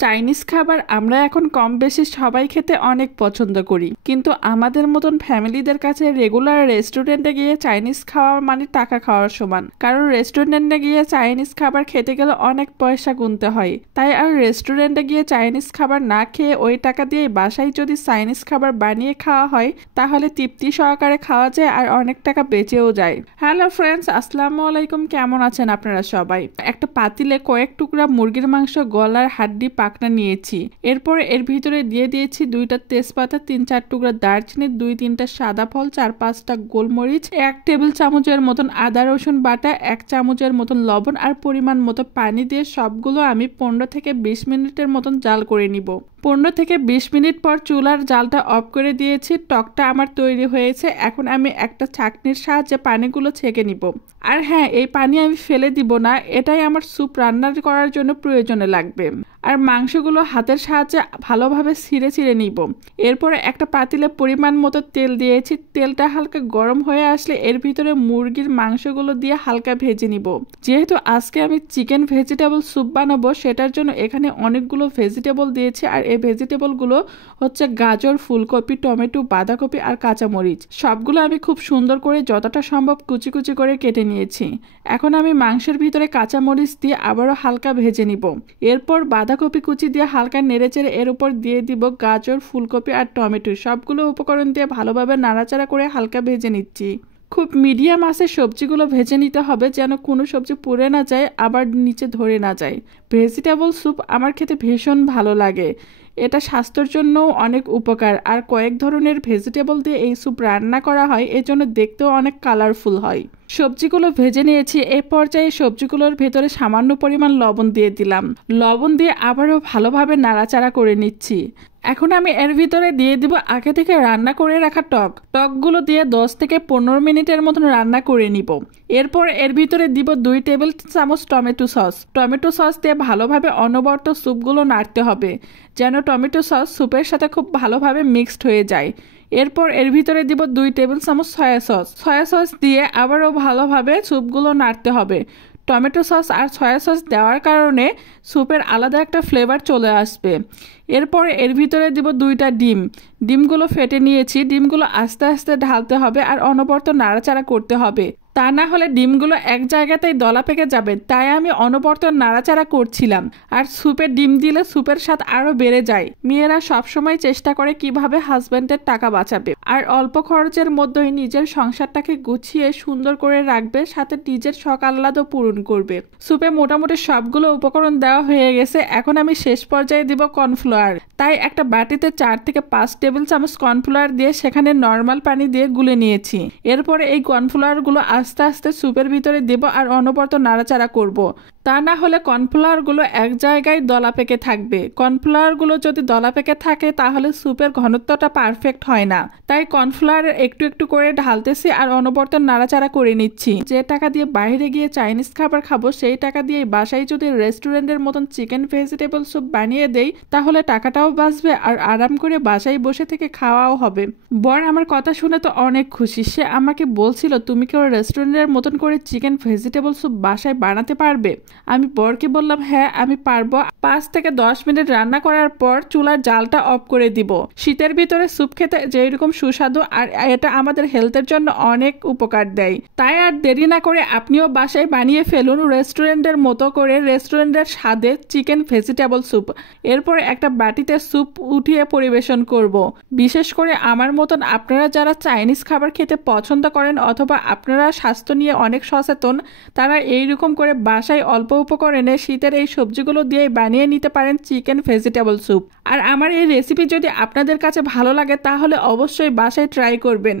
Chinese খাবার আমরা এখন কম বেশি সবাই খেতে অনেক পছন্দ করি, কিন্তু আমাদের মতন ফ্যামিলিদের কাছে রেগুলার রেস্টুরেন্টে গিয়ে চাইনিজ খাওয়া মানে টাকা খাওয়ার সমান। কারণ রেস্টুরেন্টে গিয়ে চাইনিজ খাবার খেতে গেলে অনেক পয়সা গুনতে হয়। তাই আর রেস্টুরেন্টে গিয়ে চাইনিজ খাবার না খেয়ে ওই টাকা দিয়ে বাসায় যদি চাইনিজ খাবার বানিয়ে খাওয়া হয় তাহলে তৃপ্তি সহকারে খাওয়া যায় আর অনেক টাকা বেঁচেও যায়। হ্যালো ফ্রেন্ডস, আসসালামু আলাইকুম। কেমন আছেন আপনারা সবাই? একটা পাতিলে কয়েক টুকরা মুরগির মাংস, গলার হাড্ডি, পাকনা নিয়েছি। এরপর এর ভিতরে দিয়ে দিয়েছি 2টা তেজপাতা, 3-4 টুকরা দারচিনি, 2-3টা সাদা ফল, 4-5টা গোলমরিচ, 1 টেবিল চামচের মতন আদা রসুন বাটা, 1 চামচের মতন লবণ আর পরিমাণ মতো পানি দিয়ে সবগুলো আমি 15 থেকে 20 মিনিটের মতন জাল করে নিব। 15 থেকে 20 মিনিট পর চুলার জালটা অফ করে দিয়েছি। টকটা আমার তৈরি হয়েছে। এখন আমি একটা ছাঁকনির সাহায্যে পানিগুলো ছেঁকে নিব। আর হ্যাঁ, এই পানি আমি ফেলে দিব না, এটাই আমার স্যুপ রান্না করার জন্য প্রয়োজনে লাগবে। আর মাংসগুলো হাতের সাহায্যে ভালোভাবে ছিঁড়ে ছিঁড়ে নিব। এরপরে একটা পাতিলে পরিমাণ মতো তেল দিয়েছি। তেলটা হালকা গরম হয়ে আসলে এর ভিতরে মুরগির মাংসগুলো দিয়ে হালকা ভেজে নিব। যেহেতু আজকে আমি চিকেন ভেজিটেবল স্যুপ বানাবো, সেটার জন্য এখানে অনেকগুলো ভেজিটেবল দিয়েছি। আর এই ভেজিটেবলগুলো হচ্ছে গাজর, ফুলকপি, টমেটো, বাঁধাকপি আর কাঁচামরিচ। সবগুলো আমি খুব সুন্দর করে যতটা সম্ভব কুচি কুচি করে কেটে নিয়েছি। এখন আমি মাংসের ভিতরে কাঁচামরিচ দিয়ে আবারও হালকা ভেজে নিব। এরপর বাঁধাকপি কুচি দিয়ে হালকা নেড়েচেড়ে এর উপর দিয়ে দিব গাজর, ফুলকপি আর টমেটো। সবগুলো উপকরণ দিয়ে ভালোভাবে নাড়াচাড়া করে হালকা ভেজে নিচ্ছি। খুব মিডিয়াম আঁচে সবজিগুলো ভেজে নিতে হবে, যেন কোনো সবজি পুড়ে না যায় আবার নিচে ধরে না যায়। ভেজিটেবল স্যুপ আমার খেতে ভীষণ ভালো লাগে। এটা স্বাস্থ্যের জন্যও অনেক উপকার। আর কয়েক ধরনের ভেজিটেবল দিয়ে এই স্যুপ রান্না করা হয়, এজন্য দেখতেও অনেক কালারফুল হয়। সবজিগুলো ভেজে নিয়েছি। এই পর্যায়ে সবজিগুলোর ভেতরে সামান্য পরিমাণ লবণ দিয়ে দিলাম। লবণ দিয়ে আবারও ভালোভাবে নাড়াচাড়া করে নিচ্ছি। এখন আমি এর ভিতরে দিয়ে দিব আগে থেকে রান্না করে রাখা টকগুলো দিয়ে 10 থেকে 15 মিনিটের মতন রান্না করে নিব। এরপর এর ভিতরে দিব 2 টেবিল চামচ টমেটো সস দিয়ে ভালোভাবে অনবরত স্যুপগুলো নাড়তে হবে, যেন টমেটো সস স্যুপের সাথে খুব ভালোভাবে মিক্সড হয়ে যায়। এরপর এর ভিতরে দিব 2 টেবিল চামচ সয়া সস দিয়ে আবারও ভালোভাবে স্যুপগুলো নাড়তে হবে। টমেটো সস আর সয়া সস দেওয়ার কারণে স্যুপের আলাদা একটা ফ্লেভার চলে আসবে। এরপর এর ভিতরে দিব 2টা ডিমগুলো ফেটে নিয়েছি। ডিমগুলো আস্তে আস্তে ঢালতে হবে আর অনবরত নাড়াচাড়া করতে হবে, তা না হলে ডিমগুলো এক জায়গাতেই দলা পেকে যাবে। তাই আমি অনবরত নাড়াচাড়া করছিলাম। আর স্যুপে ডিম দিলে স্যুপের স্বাদ আরো বেড়ে যায়। মেয়েরা সবসময় চেষ্টা করে কিভাবে হাজব্যান্ডের টাকা বাঁচাবে আর অল্প খরচের মধ্যেই নিজের সংসারটাকে গুছিয়ে সুন্দর করে রাখবে, সাথে নিজের শখ আহ্লাদও পূরণ করবে। স্যুপে মোটামুটি সবগুলো উপকরণ দেওয়া হয়ে গেছে। এখন আমি শেষ পর্যায়ে দিব কর্নফ্লাওয়ার। তাই একটা বাটিতে 4 থেকে 5 টেবিল চামচ কর্নফ্লাওয়ার দিয়ে সেখানে নর্মাল পানি দিয়ে গুলে নিয়েছি। এরপরে এই কর্নফ্লাওয়ারগুলো আস্তে আস্তে স্যুপের ভিতরে দেব আর অনবরত নাড়াচাড়া করব। তা না হলে কর্নফ্লাওয়ারগুলো এক জায়গায় দলা পেকে থাকবে। কর্নফ্লাওয়ারগুলো যদি দলা পেকে থাকে তাহলে স্যুপের ঘনত্বটা পারফেক্ট হয় না। তাই কর্নফ্লাওয়ার একটু একটু করে ঢালতেছি আর অনবরত নাড়াচাড়া করে নিচ্ছি। যে টাকা দিয়ে বাইরে গিয়ে চাইনিজ খাবার খাবো, সেই টাকা দিয়ে বাসায় যদি রেস্টুরেন্টের মতন চিকেন ভেজিটেবল স্যুপ বানিয়ে দেই তাহলে টাকাটাও বাঁচবে আর আরাম করে বাসায় বসে থেকে খাওয়াও হবে। বর আমার কথা শুনে তো অনেক খুশি। সে আমাকে বলছিল, তুমি কেউ রেস্টুরেন্টের মতন করে চিকেন ভেজিটেবল স্যুপ বাসায় বানাতে পারবে? আমি বরকে বললাম, হ্যাঁ আমি পারবো। 5 থেকে 10 মিনিট রান্না করার পর চুলার জালটা অফ করে দিব। শীতের ভিতরে স্যুপ খেতে যেরকম সুস্বাদু, আর এটা আমাদের হেলথের জন্য অনেক উপকার দেয়। তাই আর দেরি না করে আপনিও বাসায় বানিয়ে ফেলুন রেস্টুরেন্টের মতো করে, রেস্টুরেন্টের স্বাদে চিকেন ভেজিটেবল স্যুপ। এরপর একটা বাটিতে স্যুপ উঠিয়ে পরিবেশন করব। বিশেষ করে আমার মতন আপনারা যারা চাইনিজ খাবার খেতে পছন্দ করেন অথবা আপনারা স্বাস্থ্য নিয়ে অনেক সচেতন, তারা এইরকম করে বাসায় অল্প উপকরণে শীতের এই সবজিগুলো দিয়ে বানিয়ে নিতে পারেন চিকেন ভেজিটেবল স্যুপ। আর আমার এই রেসিপি যদি আপনাদের কাছে ভালো লাগে তাহলে অবশ্যই বাসায় ট্রাই করবেন।